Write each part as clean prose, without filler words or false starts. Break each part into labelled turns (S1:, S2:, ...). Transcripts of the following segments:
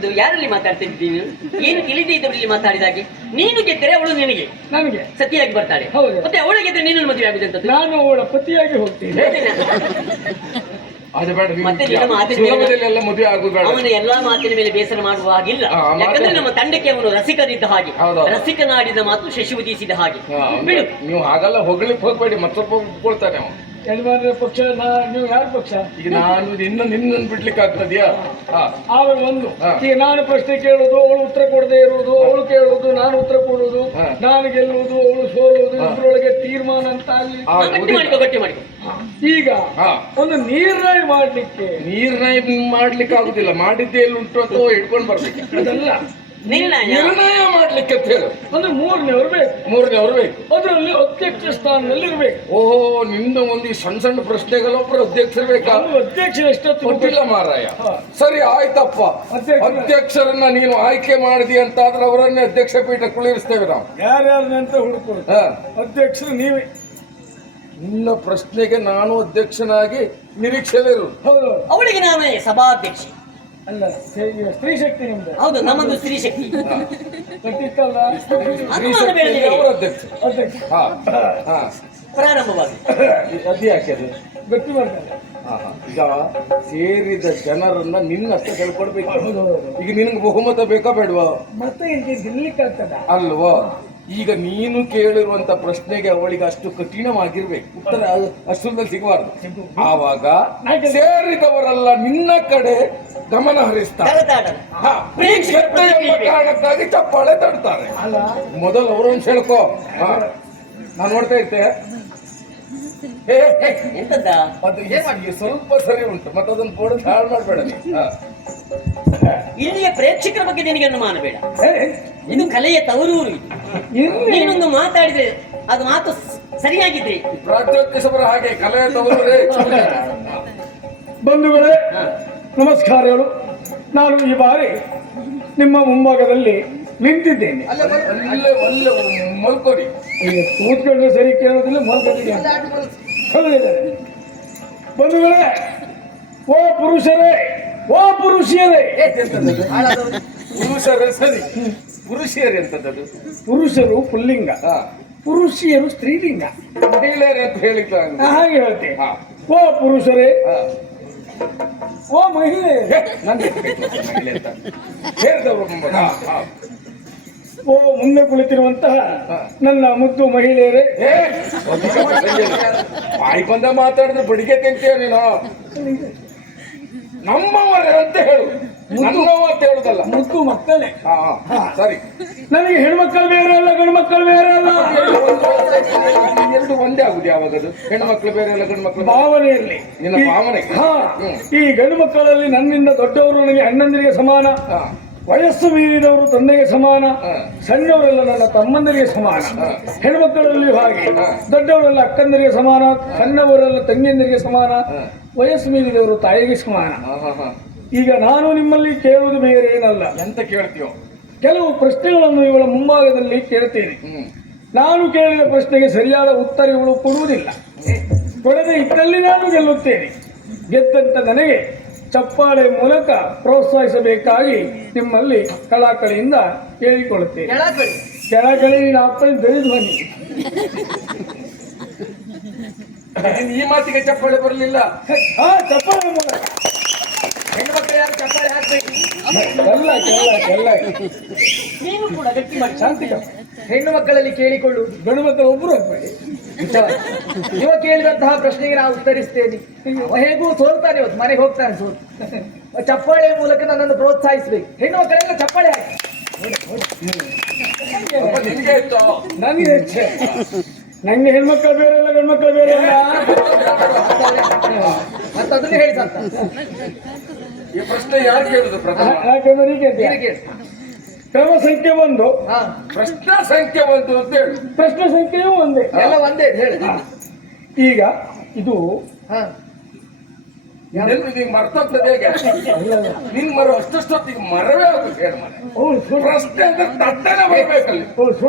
S1: ಮಾತಾಡ್ತಿದ್ದು ಯಾರಲ್ಲಿ ಮಾತಾಡ್ತಿದ್ದೀನಿ? ಏನು ತಿಳಿದೇ ಇದ್ದವರಲ್ಲಿ ಮಾತಾಡಿದಾಗೆ. ನೀನು ಗೆದ್ದರೆ ಅವಳು ನಿನಗೆ
S2: ನನಗೆ
S1: ಸತಿಯಾಗಿ ಬರ್ತಾಳೆ.
S2: ಹೌದು.
S1: ಮತ್ತೆ ಅವಳು ಗೆದ್ದರೆ ನೀನು ಮದುವೆ ಆಗುದಂತ
S2: ನಾನು ಅವಳ ಪತಿಯಾಗಿ ಹೋಗ್ತೀನಿ.
S3: ಅದು ಬೇಡ.
S1: ಮತ್ತೆ ನಿನ್ನ ಮಾತಿನ
S3: ಸುಲಭದಲ್ಲಿ ಮದುವೆ ಆಗುದು ಬೇಡ.
S1: ಅವನ ಎಲ್ಲಾ ಮಾತಿನ ಮೇಲೆ ಬೇಸರ ಮಾಡುವ ಹಾಗಿಲ್ಲ. ಯಾಕಂದ್ರೆ ನಮ್ಮ ತಂಡಕ್ಕೆ ಅವನು ರಸಿಕನಿದ್ದ ಹಾಗೆ. ರಸಿಕನಾಡಿದ ಮಾತು ಶಶಿ ಉದಿಸಿದ ಹಾಗೆ. ಬಿಡು,
S3: ನೀವು ಹಾಗಲ್ಲ ಹೊಗಳಿಕ್ ಹೋಗ್ಬೇಡಿ, ಮತ್ತೆ ಸ್ವಲ್ಪ ಒಪ್ಕೊಳ್ತಾನೆ ಅವ.
S2: ಯಜಮಾನರ ಪಕ್ಷ ನೀವು ಯಾರ ಪಕ್ಷ?
S3: ಈಗ ನಾನು ನಿನ್ನನ್ನು ಬಿಡ್ಲಿಕ್ಕೆ ಆಗ್ತದ್ಯಾ?
S2: ಆವಾಗ ಒಂದು ಈಗ ನಾನು ಪ್ರಶ್ನೆ ಕೇಳುದು, ಅವಳು ಉತ್ತರ ಕೊಡದೆ ಇರುವುದು, ಅವಳು ಕೇಳುದು, ನಾನು ಉತ್ತರ ಕೊಡುವುದು, ನಾನು ಗೆಲ್ಲುವುದು, ಅವಳು ಸೋಲುವುದು, ಇದ್ರೊಳಗೆ ತೀರ್ಮಾನ ಅಂತ ಅಲ್ಲಿ
S1: ಗಟ್ಟಿ ಮಾಡಿಕೊ.
S2: ಈಗ ಒಂದು ನಿರ್ಣಯ
S3: ಮಾಡ್ಲಿಕ್ಕೆ ಆಗುದಿಲ್ಲ. ಮಾಡಿದ್ದೆ ಎಲ್ಲಿ ಉಂಟು ಅಂತ ಹಿಡ್ಕೊಂಡು ಬರ್ಬೇಕು.
S2: ಅದಲ್ಲ
S3: ನಿರ್ಣಯ ಮಾಡ್ಲಿಕ್ಕೆ ಅಂತ ಹೇಳು.
S2: ಅಂದ್ರೆ ಮೂರನೇವರು ಬೇಕು. ಅದರಲ್ಲಿ ಅಧ್ಯಕ್ಷ ಸ್ಥಾನದಲ್ಲಿ ಇರ್ಬೇಕು.
S3: ಓಹೋ, ನಿಂದ ಒಂದು ಸಣ್ಣ ಸಣ್ಣ ಪ್ರಶ್ನೆಗಳೊಬ್ಬರು ಅಧ್ಯಕ್ಷರು ಬೇಕಾ?
S2: ಅಧ್ಯಕ್ಷ ಎಷ್ಟೊತ್ತು
S3: ಗೊತ್ತಿಲ್ಲ ಮಾರಾಯ. ಸರಿ ಆಯ್ತಪ್ಪ, ಅಧ್ಯಕ್ಷರನ್ನ ನೀನು ಆಯ್ಕೆ ಮಾಡಿದಿ ಅಂತಾದ್ರೆ ಅವರನ್ನೇ ಅಧ್ಯಕ್ಷ ಪೀಠ ಕುಳಿರಿಸ್ತೇವೆ ನಾವು.
S2: ಯಾರ್ಯಾರನ್ನಂತ ಹುಡುಕೋದು, ಅಧ್ಯಕ್ಷರು ನೀವೇ.
S3: ನಿನ್ನ ಪ್ರಶ್ನೆಗೆ ನಾನು ಅಧ್ಯಕ್ಷನಾಗಿ ನಿರೀಕ್ಷೆಲಿರು.
S2: ಹೌದು,
S1: ಅವಳಿಗೆ ನಾನು ಸಭಾಧ್ಯಕ್ಷ
S2: ಅಲ್ಲ, ಸ್ತ್ರೀ ಶಕ್ತಿ ನಿಮ್ದು.
S1: ಹೌದು, ನಮ್ಮದು ಸ್ತ್ರೀ ಶಕ್ತಿ.
S2: ಗೊತ್ತಿತ್ತಲ್ಲ,
S3: ಅವರು ಅಧ್ಯಕ್ಷ.
S1: ಪ್ರಾರಂಭವಾಗಿ
S3: ಅದು ಯಾಕೆ ಅದು
S2: ಗಟ್ಟಿ ಮಾಡ್ತಾರೆ.
S3: ಈಗ ಸೇರಿದ ಜನರನ್ನ ನಿನ್ನ ಹತ್ರ ಹೇಳ್ಕೊಡ್ಬೇಕು. ಈಗ ನಿನ್ಗೆ ಬಹುಮತ ಬೇಕಾ ಬೇಡವಾ?
S2: ಮತ್ತೆ ಗೆಲ್ಲಿಕ್ಕಾಗ್ತದ
S3: ಅಲ್ವಾ? ಈಗ ನೀನು ಕೇಳಿರುವಂತ ಪ್ರಶ್ನೆಗೆ ಅವಳಿಗೆ ಅಷ್ಟು ಕಠಿಣವಾಗಿರ್ಬೇಕು, ಉತ್ತರ ಅಷ್ಟರಲ್ಲಿ ಸಿಗಬಾರ್ದು. ಆವಾಗ ಸೇರಿದವರೆಲ್ಲ ನಿನ್ನ ಕಡೆ ಗಮನ ಹರಿಸ್ತಾರೆ, ಕಾರಣಕ್ಕಾಗಿ ಚಪ್ಪಾಳೆ ತಡ್ತಾರೆ. ಮೊದಲು ಅವರನ್ನು ಹೇಳ್ಕೋ. ನಾನು ನೋಡ್ತಾ ಇರ್ತೇನೆ, ಅದು ಸ್ವಲ್ಪ ಸರಿ ಉಂಟು, ಮತ್ತೆ ಅದನ್ನು ಕೂಡ ಹಾಳು ಮಾಡಬೇಡ.
S1: ಇಲ್ಲಿಯ ಪ್ರೇಕ್ಷಕರ ಬಗ್ಗೆ ನಿನಗೆ ಅನುಮಾನ ಬೇಡ. ಇದು ಕಲೆಯ ತವರೂರು. ನೀನೊಂದು ಮಾತಾಡಿದ್ರೆ ಅದು ಮಾತು ಸರಿಯಾಗಿದ್ರೆ
S3: ಪ್ರಾಧ್ಯೋತ್ಸವರ ಹಾಗೆ ಕಲೆಯ ತವರೂರೇ.
S2: ಬಂಧುಗಳೇ ನಮಸ್ಕಾರಗಳು. ನಾನು ಈ ಬಾರಿ ನಿಮ್ಮ ಮುಂಭಾಗದಲ್ಲಿ ನಿಂತಿದ್ದೇನೆ.
S3: ಮಲ್ಕೋರಿ,
S2: ಕೂತ್ಕೊಂಡ್ರೆ ಸರಿ ಕೇಳೋದಿಲ್ಲ, ಮಲ್ಕೊಂಡಿದ್ದೇನೆ. ಬಂಧುಗಳೇ, ಓ ಪುರುಷರೇ, ಓ ಪುರುಷಿಯರೇ.
S3: ಪುರುಷರೇ ಸರಿ, ಪುರುಷಿಯರೇ ಅಂತದ್ದು.
S2: ಪುರುಷರು ಪುಲ್ಲಿಂಗ, ಪುರುಷಿಯರು ಸ್ತ್ರೀಲಿಂಗ.
S3: ಮಹಿಳೆಯರೇ ಅಂತ ಹೇಳಿದ್ದ
S2: ಹಾಗೆ ಹೇಳ್ತೇನೆ. ಓ ಪುರುಷರೇ, ಓ ಮಹಿಳೆ, ಓ ಮುಂದೆ ಕುಳಿತಿರುವಂತಹ ನನ್ನ ಮುದ್ದು ಮಹಿಳೆಯರೇ.
S3: ಬಾಯಿ ಬಂದ ಮಾತಾಡಿದ್ರೆ ಬಡಿಗೆ ತಿಂತೀಯ ನೀನು. ನಮ್ಮವರೇ ಅಂತ ಹೇಳು, ನನ್ನವ ಅಂತ ಹೇಳುದಲ್ಲ.
S2: ಮುದ್ದು ಮಕ್ಕಳೇ.
S3: ಸರಿ,
S2: ನನಗೆ ಹೆಣ್ಮಕ್ಕಳು ಬೇರೆ ಅಲ್ಲ, ಗಂಡು ಮಕ್ಕಳು ಬೇರೆ ಅಲ್ಲ.
S3: ಎರಡು ಒಂದೇ ಆಗುದು ಯಾವಾಗದು? ಹೆಣ್ಣು ಮಕ್ಕಳು ಬೇರೆ ಅಲ್ಲ, ಗಂಡು ಮಕ್ಕಳು
S2: ಭಾವನೆಯಲ್ಲಿ.
S3: ನಿನ್ನ ಭಾವನೆ.
S2: ಈ ಗಂಡು ಮಕ್ಕಳಲ್ಲಿ ನನ್ನಿಂದ ದೊಡ್ಡವರು ನನಗೆ ಅಣ್ಣಂದಿರಿಗೆ ಸಮಾನ, ವಯಸ್ಸು ಮೀರಿದವರು ತಂದೆಗೆ ಸಮಾನ, ಸಣ್ಣವರೆಲ್ಲ ನನ್ನ ತಮ್ಮಂದರಿಗೆ ಸಮಾನ. ಹೆಣ್ಮಕ್ಕಳಲ್ಲಿ ಹಾಗೆ, ದೊಡ್ಡವರೆಲ್ಲ ಅಕ್ಕಂದರಿಗೆ ಸಮಾನ, ಸಣ್ಣವರೆಲ್ಲ ತಂಗಿಯಂದರಿಗೆ ಸಮಾನ, ವಯಸ್ಸು ಮೀರಿದವರು ತಾಯಿಗೆ ಸಮಾನ. ಈಗ ನಾನು ನಿಮ್ಮಲ್ಲಿ ಕೇಳುವುದು ಬೇರೆ ಏನಲ್ಲ.
S3: ಎಂತ ಕೇಳ್ತೀಯೋ?
S2: ಕೆಲವು ಪ್ರಶ್ನೆಗಳನ್ನು ಇವಳ ಮುಂಭಾಗದಲ್ಲಿ ಕೇಳ್ತೇನೆ. ನಾನು ಕೇಳಿದ ಪ್ರಶ್ನೆಗೆ ಸರಿಯಾದ ಉತ್ತರ ಇವಳು ಕೊಡುವುದಿಲ್ಲ. ಕೊಡದೆ ಇದ್ದಲ್ಲಿ ನಾನು ಗೆಲ್ಲುತ್ತೇನೆ. ಗೆದ್ದಂತ ನನಗೆ ಚಪ್ಪಾಳೆ ಮೂಲಕ ಪ್ರೋತ್ಸಾಹಿಸಬೇಕಾಗಿ ನಿಮ್ಮಲ್ಲಿ ಕಳಕಳಿಯಿಂದ ಕೇಳಿಕೊಳ್ಳುತ್ತೇನೆ. ಕೆಳಕಳಿ ಅಪ್ಪನ ಧ್ವನಿ.
S3: ಈ ಮಾತಿಗೆ ಚಪ್ಪಾಳೆ ಬರಲಿಲ್ಲ.
S2: ಚಪ್ಪಾಳೆ ಮೂಲಕ
S1: ಹೆಣ್ಮಕ್ಳು ಯಾರು ಚಪ್ಪಾಳೆ ಹಾಕ್ಬೇಕು? ನೀನು ಕೂಡ ಗಟ್ಟಿ ಮಾಡಿ
S2: ಶಾಂತಿ.
S4: ಹೆಣ್ಣು ಮಕ್ಕಳಲ್ಲಿ ಕೇಳಿಕೊಳ್ಳು,
S2: ಗಂಡು ಮಕ್ಕಳು ಒಬ್ಬರು ಹಾಕ್ಬೇಡಿ.
S4: ಇವ ಕೇಳಿದಂತಹ ಪ್ರಶ್ನೆಗೆ ನಾವು ಉತ್ತರಿಸ್ತೇನೆ. ಹೇಗೂ ಸೋಲ್ತಾನೆ, ಇವತ್ತು ಮನೆಗೆ ಹೋಗ್ತಾನೆ ಸೋಲ್. ಚಪ್ಪಾಳೆ ಮೂಲಕ ನನ್ನನ್ನು ಪ್ರೋತ್ಸಾಹಿಸಬೇಕು. ಹೆಣ್ಣು ಮಕ್ಕಳೆಲ್ಲ ಚಪ್ಪಾಳೆ ಹಾಕಿ.
S2: ನನಗೆ ಹೆಚ್ಚೆ, ನಂಗೆ ಹೆಣ್ಮಕ್ಕಳು ಬೇರೆ ಅಲ್ಲ, ಗಂಡು ಮಕ್ಕಳು ಬೇರೆ ಅಲ್ಲ
S4: ಅಂತ ಅದನ್ನೇ ಹೇಳಿ ಸಾಕ.
S3: ಈ ಪ್ರಶ್ನೆ ಯಾರು ಕೇಳುದು?
S2: ಯಾಕಂದ್ರೆ ಕ್ರಮ ಸಂಖ್ಯೆ 1,
S3: ಪ್ರಶ್ನೆ ಸಂಖ್ಯೆ 1 ಅಂತ ಹೇಳಿ.
S2: ಪ್ರಶ್ನೆ ಸಂಖ್ಯೆಯೂ ಒಂದೇ,
S4: ಎಲ್ಲ ಒಂದೇ ಹೇಳಿ.
S2: ಈಗ ಇದು
S3: ಮರ್ತೋಗ್ತದೆ ಹೇಗೆ? ನಿನ್ ಮರ ಅಷ್ಟೊತ್ತಿಗೆ ಮರವೇ ಆಗುತ್ತೆ. ಹೇಳ ಮರ ಪ್ರಶ್ನೆ ಅಂದ್ರೆ ತಟ್ಟನೆ ಬರಬೇಕಲ್ಲಿ.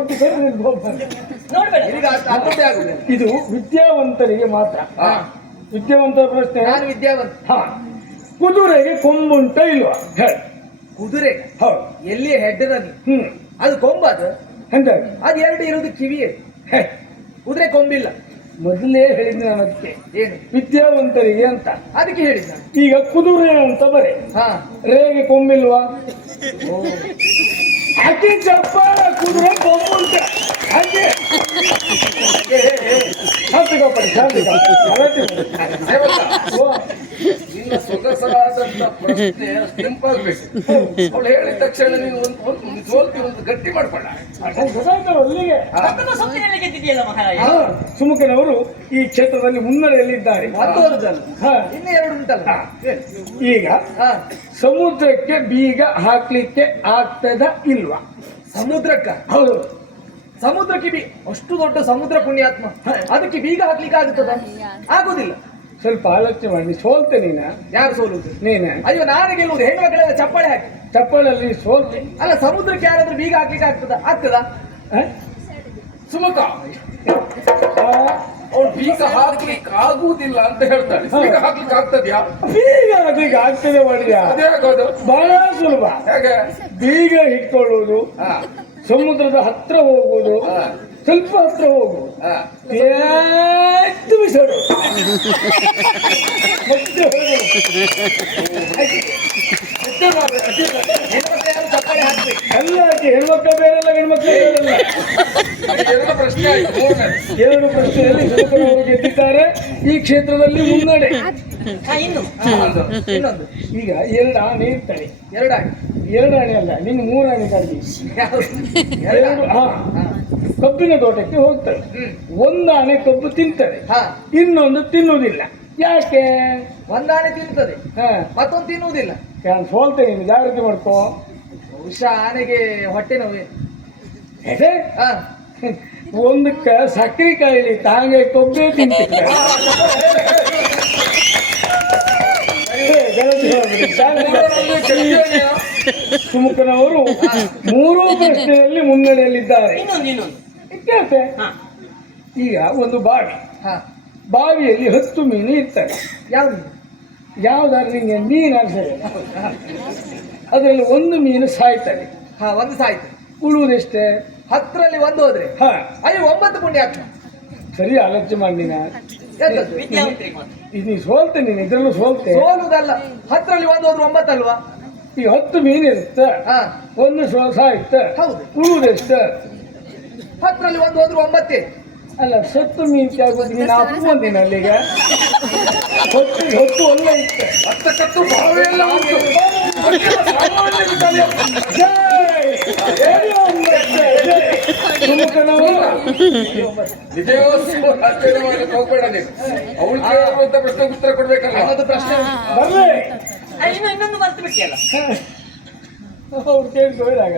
S2: ಇದು ವಿದ್ಯಾವಂತರಿಗೆ ಮಾತ್ರ. ವಿದ್ಯಾವಂತರ ಪ್ರಶ್ನೆ.
S4: ನಾನು ವಿದ್ಯಾವಂತ.
S2: ಕುದುರೆಗೆ ಕೊಂಬುಂಟ ಇಲ್ವಾ? ಹೇಳಿ.
S4: ಕುದುರೆ
S2: ಹೌದು.
S4: ಎಲ್ಲಿ ಹೆಡ್ ನಲ್ಲಿ
S2: ಹ್ಮ್
S4: ಅದು ಕೊಂಬದು,
S2: ಎಂತ
S4: ಅದು ಎರಡು ಇರುವುದು ಕಿವಿಯೇ. ಕುದುರೆ ಕೊಂಬಿಲ್ಲ.
S2: ಮೊದಲೇ ಹೇಳಿದ್ದೆ ನಾನು ಅದಕ್ಕೆ
S4: ಏನು
S2: ವಿದ್ಯಾವಂತರಿಗೆ ಅಂತ.
S4: ಅದಕ್ಕೆ ಹೇಳಿದ ನಾನು.
S2: ಈಗ ಕುದುರೆ ಅಂತ ಬರೆ
S4: ಹಾ
S2: ರೇಗೆ ಕೊಂಬಿಲ್ವಾ? ಹಾಗೆ ಚಪ್ಪಾಳ ಕುದುರೆ ಕೊಂಬುಂಟ ಹಾಗೆ ಶಾಂತಿಗೋಪಡಿ ಶಾಂತಿಗ
S3: ನಿನ್ನ ಸೊಗಸಾದಂತ ಪ್ರಶ್ನೆ ಕೆಂಪಾಗ್ಬೇಕು. ಅವಳು ಹೇಳಿದ ತಕ್ಷಣ ನೀನು ಒಂದು ಸೋಲ್ತಿ ಒಂದು ಗಟ್ಟಿ ಮಾಡ್ಕೊಳ್ಳ.
S2: ಅಲ್ಲಿಗೆ
S1: ಪ್ರಥಮ ಸುತ್ತಿನಲ್ಲಿ ಗೆದ್ದಿದೆಯಲ್ಲ ಮಹಾರಾಜ.
S2: ಸುಮುಖನವರು ಈ ಕ್ಷೇತ್ರದಲ್ಲಿ ಮುನ್ನಡೆಯಲ್ಲಿದ್ದಾರೆ.
S4: ಒಂದೋದಲ್ಲ
S2: ಹಾ.
S4: ಇನ್ನು ಎರಡು ಉಂಟಲ್ಲ.
S2: ಈಗ
S4: ಹಾ.
S2: ಸಮುದ್ರಕ್ಕೆ ಬೀಗ ಹಾಕ್ಲಿಕ್ಕೆ ಆಗ್ತದ ಇಲ್ವಾ?
S4: ಸಮುದ್ರಕ್ಕ
S2: ಹೌದು.
S4: ಸಮುದ್ರಕ್ಕೆ ಅಷ್ಟು ದೊಡ್ಡ ಸಮುದ್ರ ಪುಣ್ಯಾತ್ಮ, ಅದಕ್ಕೆ ಬೀಗ ಹಾಕ್ಲಿಕ್ಕೆ ಆಗುತ್ತದ? ಆಗುದಿಲ್ಲ.
S2: ಸ್ವಲ್ಪ ಆಲೋಚನೆ ಮಾಡಿ. ಸೋಲ್ತೆ ನೀನ?
S4: ಯಾರು ಸೋಲುದು?
S2: ನೀನೆ.
S4: ಅಯ್ಯೋ ನಾನು ಗೆಲ್ಲುವುದು. ಹೆಣ್ಣು ಮಕ್ಕಳೆಲ್ಲ ಚಪ್ಪಾಳೆ ಹಾಕಿ.
S2: ಚಪ್ಪಲಲ್ಲಿ ಸೋಲ್ತೆ.
S4: ಅಲ್ಲ ಸಮುದ್ರಕ್ಕೆ ಯಾರಾದ್ರೂ ಬೀಗ ಹಾಕ್ಲಿಕ್ಕೆ ಆಗ್ತದ?
S3: ಸುಮಕ ಅವಳು ಬೀಗ ಹಾಕ್ಲಿಕ್ಕೆ ಆಗುವುದಿಲ್ಲ ಅಂತ ಹೇಳ್ತಾಳೆ. ಬೀಗ ಹಾಕ್ಲಿಕ್ಕೆ ಆಗ್ತದ್ಯಾ?
S2: ಬೀಗ ಹಾಕ್ಲಿಕ್ಕೆ ಆಗ್ತದೆ ಮಾಡಿದ್ಯಾ?
S3: ಅದೇ ಆಗೋದು
S2: ಬಹಳ ಸುಲಭ.
S3: ಹೇಗೆ?
S2: ಬೀಗ ಇಟ್ಕೊಳ್ಳುವುದು,
S3: ಹಾ
S2: ಸಮುದ್ರದ ಹತ್ರ ಹೋಗುವುದು,
S3: ಹಾ.
S2: ಸ್ವಲ್ಪ ಹತ್ರ ಹೋಗುವುದು,
S3: ಹಾ.
S2: ಎದ್ದು ಬಿಸಾಡು, ಮತ್ತೆ ಹೋಗುವುದು.
S4: ಚಪ್ಪಾಳೆ ಹಾಕ್ಬೇಕು.
S2: ಎಲ್ಲ ಹಾಕಿ ಹೆಣ್ಮಕ್ಳು ಬೇರೆಲ್ಲ ಗಂಡ್ಮಕ್ಳು ಬೇರೆಲ್ಲ.
S3: ಎರಡು ಪ್ರಶ್ನೆ ಆಯ್ತು. ಮೂರನೇದು.
S2: ಎರಡು ಪ್ರಶ್ನೆಯಲ್ಲಿ ಸುಮಕನವರು ಗೆದ್ದಿದ್ದಾರೆ. ಈ ಕ್ಷೇತ್ರದಲ್ಲಿ ಮುನ್ನಡೆ.
S1: ಇನ್ನು
S4: ಇನ್ನೊಂದು
S2: ಈಗ ಎರಡು ಆಣೆ ಇರ್ತಾರೆ.
S4: ಎರಡಾಗಿ
S2: ಎರಡು ಆಣೆ ಅಲ್ಲ, ನಿನ್ನ ಮೂರು ಆಣೆ ಕಡ್ಡಿ. ಎರಡು ಹಾ ಕಬ್ಬಿನ ತೋಟಕ್ಕೆ ಹೋಗ್ತದೆ. ಒಂದು ಆನೆ ಕಬ್ಬು ತಿಂತದೆ,
S4: ಹಾ.
S2: ಇನ್ನೊಂದು ತಿನ್ನುವುದಿಲ್ಲ. ಯಾಕೆ?
S4: ಒಂದಾನೆ ತಿಂತದೆ,
S2: ಹಾ
S4: ಮತ್ತೊಂದು ತಿನ್ನುವುದಿಲ್ಲ.
S2: ನಾನು ಸೋಲ್ತೇನೆ, ನೀನು ಜಾಗ್ರತೆ ಮಾಡ್ಕೋ.
S4: ಬಹುಶಃ ಆನೆಗೆ ಹೊಟ್ಟೆ ನೋವೇ.
S2: ಯಾಕೆ?
S4: ಹಾ.
S2: ಒಂದಕ್ಕ ಸಕ್ಕರೆ ಕಾಯಿಲೆ ತಾಂಗೆ ಕೊಬ್ಬೆ ತಿಂತಿಲ್ಲ.
S3: ಮೂರರಲ್ಲಿ ಗೆದ್ದಿದ್ದೇನೆಯಾ?
S2: ಸುಮುಖನವರು ಮೂರೂ ಪ್ರಶ್ನೆಯಲ್ಲಿ ಮುನ್ನಡೆಯಲ್ಲಿದ್ದಾರೆ.
S1: ಇನ್ನೊಂದು
S2: ಕೇಳ್ತೆ.
S1: ಹಾ.
S2: ಈಗ ಒಂದು ಬಾವಿ,
S4: ಹಾ.
S2: ಬಾವಿಯಲ್ಲಿ 10 ಮೀನು ಇರ್ತವೆ.
S4: ಯಾವ್ದು?
S2: ಯಾವ್ದಾದ್ರು ನಿಂಗೆ ಮೀನು ಅನ್ಸಲ್ಲ, ಅದರಲ್ಲಿ ಒಂದು ಮೀನು ಸಾಯ್ತದೆ.
S4: ಹಾ, ಒಂದು ಸಾಯ್ತು.
S2: ಉಳುವುದೆಷ್ಟೇ?
S4: 10ರಲ್ಲಿ ಒಂದು ಹೋದ್ರೆ
S2: ಹಾ
S4: ಅಯ್ಯೋ 9 ಪುಣ್ಯಾತ್ಮ.
S2: ಸರಿ ಆಲೋಚನೆ ಮಾಡಿ. ನೀನ
S4: ಎಂತದ್ದು?
S1: ವಿದ್ಯಾವಂತರಿಗೆ ಮಾತ್ರ.
S2: ಇದು ನೀ ಸೋಲ್ತೆ, ನೀನು ಇದ್ರಲ್ಲೂ ಸೋಲ್ತೆ.
S4: ಸೋಲುದಲ್ಲ, 10ರಲ್ಲಿ ಒಂದು ಹೋದ್ರೆ 9 ಅಲ್ವಾ?
S2: ಈಗ 10 ಮೀನು ಇರುತ್ತೆ,
S4: ಹಾ,
S2: ಒಂದು ಸಾಯ್ತ,
S4: ಹೌದು.
S2: ಉಳುವುದೆಷ್ಟ?
S4: 10ರಲ್ಲಿ ಒಂದು ಹೋದ್ರೆ 9.
S2: ಅಲ್ಲ, ಸತ್ತು ಮೀನು ಆಗೋದು ನೀನು ಅಪ್ಪಂದಿನ ಅಲ್ಲಿಗ ಹೊತ್ತು ಒಳ್ಳೆ ಇತ್ತು.
S3: ಹತ್ತಕ್ಕತ್ತು ಬಾವಿಯೆಲ್ಲ ಉಂಟು. ಅದಕ್ಕೆಲ್ಲ ಸಾಮಾನ್ಯ ವಿಧಾನ. ವಿಜಯೋತ್ಸವ ಆಚರಣೆ ಮಾಡ್ಲಿಕ್ಕೆ ಹೋಗ್ಬೇಡ ನೀನು. ಅವಳು ಕೇಳುವಂತ ಪ್ರಶ್ನೆಗೆ ಉತ್ತರ ಕೊಡ್ಬೇಕಲ್ಲ.
S4: ಅನ್ನೋದು ಪ್ರಶ್ನೆ.
S2: ಬರ್ರಿ
S1: ಇನ್ನೊಂದು ಮರ್ತು ಬಿಟ್ಟಿಯಲ್ಲ.
S2: ಅವ್ರು ಕೇಳಿದಾಗ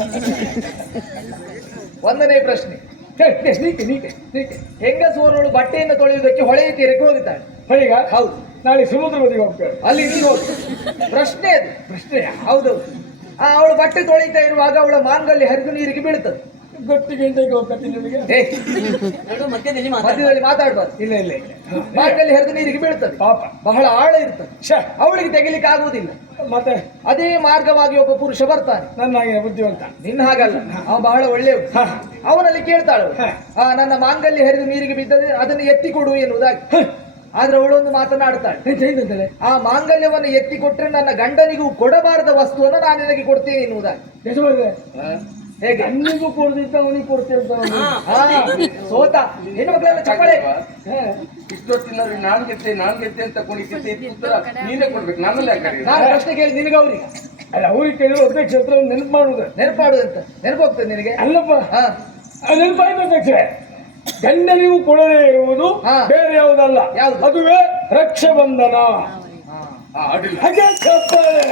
S4: 1ನೇ ಪ್ರಶ್ನೆ.
S2: ನೀಕೆ ನೀಕೆ ನೀಕೆ
S4: ಹೆಂಗಸೂರಳು ಬಟ್ಟೆಯನ್ನು ತೊಳೆಯುವುದಕ್ಕೆ ಹೊಳೆಯ ತೀರಕ್ಕೆ ಹೋಗುತ್ತಾಳೆ.
S2: ಹೊಳಿಗ
S4: ಹೌದು.
S2: ನಾಳೆ ಸಮುದ್ರ ಬದಿಗೆ ಹೋಗ್ತೇವೆ.
S4: ಅಲ್ಲಿ ನೀನು ಹೋಗು. ಪ್ರಶ್ನೆ ಅದು.
S2: ಪ್ರಶ್ನೆಯ
S4: ಹೌದು. ಅವಳು ಬಟ್ಟೆ ತೊಳಿತಾ ಇರುವಾಗ ಅವಳ ಮಾಂಗಲ್ಯ ಹರಿದು ನೀರಿಗೆ ಬೀಳುತ್ತದೆ.
S2: ಗೊತ್ತು ಗಂಟೆಗೆ ಹೋಗ್ತೀನಿ ನಿಮಗೆ.
S1: ಎರಡು ಮಧ್ಯದಲ್ಲಿ
S4: ಮಧ್ಯದಲ್ಲಿ ಮಾತಾಡ್ಬಾರ್ದು.
S2: ಇಲ್ಲ ಇಲ್ಲ ಇಲ್ಲ.
S4: ಮಾಂಗಲ್ಯ ಹರಿದು ನೀರಿಗೆ ಬೀಳುತ್ತದೆ.
S2: ಪಾಪ
S4: ಬಹಳ ಆಳ ಇರ್ತದೆ.
S2: ಛ,
S4: ಅವಳಿಗೆ ತೆಗಿಲಿಕ್ಕೆ ಆಗುವುದಿಲ್ಲ.
S2: ಮತ್ತೆ
S4: ಅದೇ ಮಾರ್ಗವಾಗಿ ಒಬ್ಬ ಪುರುಷ ಬರ್ತಾನೆ.
S2: ನನ್ನ ಬುದ್ಧಿವಂತ.
S4: ನಿನ್ನ ಹಾಗಲ್ಲ, ಅವ ಬಹಳ ಒಳ್ಳೆಯವ.
S2: ಹ.
S4: ಅವನಲ್ಲಿ ಕೇಳ್ತಾಳು,
S2: ಹ.
S4: ನನ್ನ ಮಾಂಗಲ್ಯ ಹರಿದು ನೀರಿಗೆ ಬಿದ್ದದೆ, ಅದನ್ನು ಎತ್ತಿ ಕೊಡು ಎನ್ನುವುದಾಗಿ. ಆದ್ರೆ ಅವಳೊಂದು ಮಾತನಾಡ್ತಾಳೆ.
S2: ಎಂತಂತಲೆ?
S4: ಆ ಮಾಂಗಲ್ಯವನ್ನು ಎತ್ತಿ ಕೊಟ್ರೆ ನನ್ನ ಗಂಡನಿಗೂ ಕೊಡಬಾರದ ವಸ್ತುವನ್ನು ನಾನು ನಿನಗೆ ಕೊಡ್ತೇನೆ ಎನ್ನುವುದಾಗಿ.
S2: ಯಜಮಾನ್ರೆ,
S4: ಹೇಗೆ?
S2: ಅನ್ನಿಗೂ ಕೊಡ್ದಿದ್ದ ಅವನಿಗೆ ಕೊಡ್ತೇವೆ ಅಂತ ಅವನು.
S4: ಹಾ, ಸೋತ ಹೆಣ್ಣು ಮಕ್ಕಳೆಲ್ಲ ಚಪ್ಪಳೆ.
S3: ಇಷ್ಟೊತ್ತಿನಲ್ಲಿ ನಾನ್ ಗೆದ್ದೆ ಅಂತ ಕುಣಿಕೆ ಉತ್ತರ ನೀನೇ ಕೊಡ್ಬೇಕು. ನನ್ನಲ್ಲಿ ಯಾಕೆ ಕರೀರಿ?
S4: ನಾನು ಪ್ರಶ್ನೆ ಕೇಳಿ ನಿನಗೆ ಅವ್ರಿಗೆ
S2: ಅಲ್ಲ, ಅವ್ರಿಗೆ ಕೇಳಿದ್ರೆ ಒಂದೇ ಕ್ಷೇತ್ರವನ್ನು ನೆನಪು ಮಾಡುದು.
S4: ನೆನಪಾಡುದಂತ ನೆನಪೋಗ್ತದೆ ನಿನಗೆ.
S2: ಅಲ್ಲಪ್ಪ,
S4: ಹಾ,
S2: ನೆನಪಾಯ್ತು ಅಧ್ಯಕ್ಷ. ಗಂಡನಿಗೂ ಕೊಡದೇ ಇರುವುದು
S4: ಹಾ.
S2: ಬೇರೆ ಯಾವುದಲ್ಲ,
S4: ಯಾವುದು?
S2: ಅದುವೇ ರಕ್ಷಾಬಂಧನ.
S3: ಅಡ್ಡಿಲ್ಲ.
S2: ಹಾಗೆ ಚಪ್ಪಾಳೆ.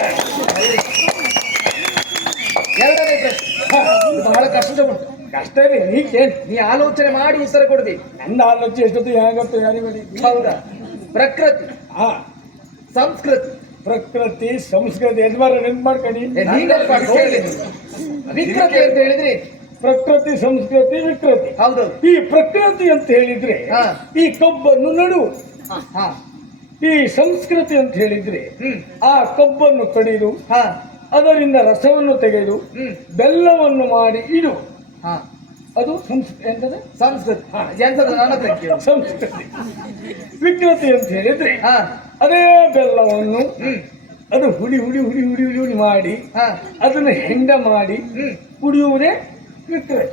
S4: 2ನೇ ಪ್ರಶ್ನೆ. ಇದು ಬಹಳ ಕಷ್ಟದ ಉಂಟು.
S2: ಕಷ್ಟ ಇದೆ, ನೀಕೇನು
S4: ನೀ ಆಲೋಚನೆ ಮಾಡಿ ಉತ್ತರ ಕೊಡ್ಬೇಕು.
S2: ನನ್ನ ಆಲೋಚನೆ ಎಷ್ಟೊತ್ತು ಹೇಗತ್ತು ಯಾರಿಗೂ
S4: ಹೌದಾ? ಪ್ರಕೃತಿ,
S2: ಹಾ,
S4: ಸಂಸ್ಕೃತಿ.
S2: ಪ್ರಕೃತಿ ಸಂಸ್ಕೃತಿ ಯಜಮಾನ ನೆನ್ಪು ಮಾಡ್ಕೊಳ್ಳಿ.
S4: ನೀನು ಹೇಳಿ. ವಿಕೃತಿ ಅಂತ ಹೇಳಿದ್ರಿ.
S2: ಪ್ರಕೃತಿ ಸಂಸ್ಕೃತಿ ವಿಕೃತಿ.
S4: ಹೌದು.
S2: ಈ ಪ್ರಕೃತಿ ಅಂತ ಹೇಳಿದ್ರೆ
S4: ಹಾ.
S2: ಈ ಕಬ್ಬನ್ನು ನಡು.
S4: ಹಾ.
S2: ಈ ಸಂಸ್ಕೃತಿ ಅಂತ ಹೇಳಿದ್ರೆ
S4: ಹ್ಮ್.
S2: ಆ ಕಬ್ಬನ್ನು ಕಡಿದು
S4: ಹಾ.
S2: ಅದರಿಂದ ರಸವನ್ನು ತೆಗೆದು ಬೆಲ್ಲವನ್ನು ಮಾಡಿ ಇಡು.
S4: ಹಾ
S2: ಅದು ಸಂಸ್ಕೃತಿ ಎಂತದೆ?
S4: ಸಂಸ್ಕೃತಿ. ಎಂತದ ನನ್ನ ಹತ್ರ ಕೇಳು.
S2: ಸಂಸ್ಕೃತಿ. ವಿಕೃತಿ ಅಂತ ಹೇಳಿದ್ರೆ
S4: ಹಾ
S2: ಅದೇ ಬೆಲ್ಲವನ್ನು ಅದು ಹುಡಿ ಹುಡಿ ಹುಡಿ ಹುಡಿ ಹುಡಿ ಹುಡಿ ಮಾಡಿ
S4: ಹಾ
S2: ಅದನ್ನು ಹೆಂಡ ಮಾಡಿ ಕುಡಿಯುವುದೇ ವಿಕೃತಿ.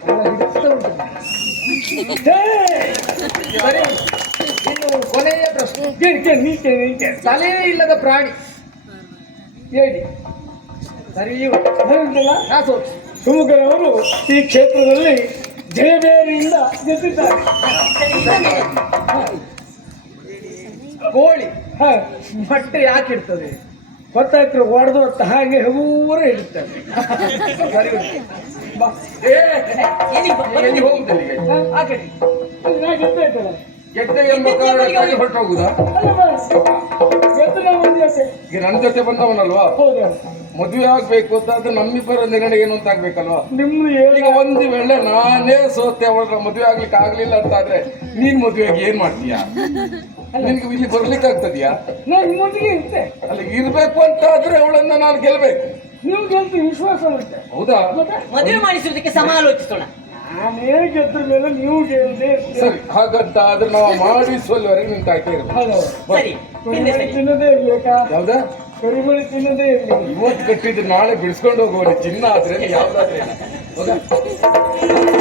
S4: ಸರಿ, ಇನ್ನು ಕೊನೆಯ ಪ್ರಶ್ನೆ.
S2: ನೀಕೆ
S4: ತಲೆ ಇಲ್ಲದ ಪ್ರಾಣಿ
S2: ಹೇಳಿ.
S4: ಸರಿಯೂ
S2: ಅದರಿಂದಲ್ಲ
S4: ನಾ ಸೋತು.
S2: ಸುಮುಖರವರು ಈ ಕ್ಷೇತ್ರದಲ್ಲಿ ಜಯಬೇರಿಯಿಂದ ಗೆದ್ದಿದ್ದಾರೆ.
S4: ಕೋಳಿ
S2: ಹ,
S4: ಮೊಟ್ಟೆ ಯಾಕೆ ಇಡ್ತದೆ?
S2: ಗೊತ್ತಾಗ್ತದೆ, ಹೊಡೆದು ಹೊತ್ತ ಹಾಗೆ ಹಗೂರ ಇಡುತ್ತಾರೆ.
S4: ಸರಿ ಉಂಟು.
S2: ಬಾ.
S3: ಎಲ್ಲಿ ಹೋಗುದಿಲ್ಲ ಈಗ?
S4: ಹಾಗೆ
S2: ನಾ ಗೆದ್ದಾಯ್ತಲ್ಲ.
S3: ಗೆದ್ದೆ ಎಂಬ ಕಾರಣಕ್ಕಾಗಿ ಹೊರಟೋಗುದಾ?
S2: ಅಲ್ಲ ಬಾ. ಗೆದ್ದು ನಾವು ಒಂದು ಜೊತೆ.
S3: ಈಗ ನನ್ನ ಜೊತೆ ಬಂದವನಲ್ವಾ,
S2: ಹೌದಾ?
S3: ಮದುವೆ ಆಗ್ಬೇಕು ಅಂತಾದ್ರೆ ನಮ್ಮಿಬ್ಬರ ನಿರ್ಣಯ ಏನು ಅಂತ ಆಗ್ಬೇಕಲ್ವಾ?
S2: ನಿಮ್ದು
S3: ಈಗ
S2: ಏನು?
S3: ಒಂದು ವೇಳೆ ನಾನೇ ಸೋತೆ ಅವಳ ಮದುವೆ ಆಗ್ಲಿಕ್ಕೆ ಆಗ್ಲಿಲ್ಲ ಅಂತಾದ್ರೆ ನೀನ್ ಮದುವೆಗೆ ಏನ್ ಮಾಡ್ತೀಯಾ? ನಿನ್ಗೆ ಇಲ್ಲಿ ಬರ್ಲಿಕ್ಕೆ ಆಗ್ತದ್ಯಾ?
S2: ನಾನು ನಿಮ್ಮೊಂದಿಗೆ ಇರ್ತೆ.
S3: ಅಲ್ಲಿ ಇರ್ಬೇಕು ಅಂತ ಆದ್ರೆ ಅವಳನ್ನ ನಾನು ಗೆಲ್ಬೇಕು.
S2: ನೀವು ಗೆದ್ದು ವಿಶ್ವಾಸ ಉಂಟೆ.
S3: ಹೌದಾ?
S2: ಮತ್ತೆ
S1: ಮದುವೆ ಮಾಡಿಸುವುದಕ್ಕೆ ಸಮಾಲೋಚಿಸೋಣ.
S2: ನಾನೇ ಗೆದ್ರ ಮೇಲೆ ನೀವು ಗೆಲ್ಲದೆ ಇರ್ತೀರ.
S3: ಸರಿ, ಹಾಗಂತ ಆದ್ರೆ ನಾವು ಮಾಡಿಸುವಲ್ಲಿವರೆಗೆ ನಿನ್ ಕಾಯ್ತಾ ಇರ್ಬೇಕು.
S2: ಹಲೋ.
S1: ಸರಿ, ಹಿಂದೆ
S2: ಕರಿಮಣಿ
S1: ಸರಿ.
S2: ತಿನ್ನದೇ ಇರ್ಬೇಕಾ?
S3: ಯಾವ್ದಾ?
S2: ಕರಿಮಣಿ ತಿನ್ನದೇ ಇರ್ಲಿ.
S3: ಇವತ್ತು ಕಟ್ಟಿದ್ರೆ ನಾಳೆ ಬಿಡಿಸ್ಕೊಂಡು ಹೋಗುವ ಚಿನ್ನ ಆದ್ರೆ ಯಾವ್ದಾದ್ರೆ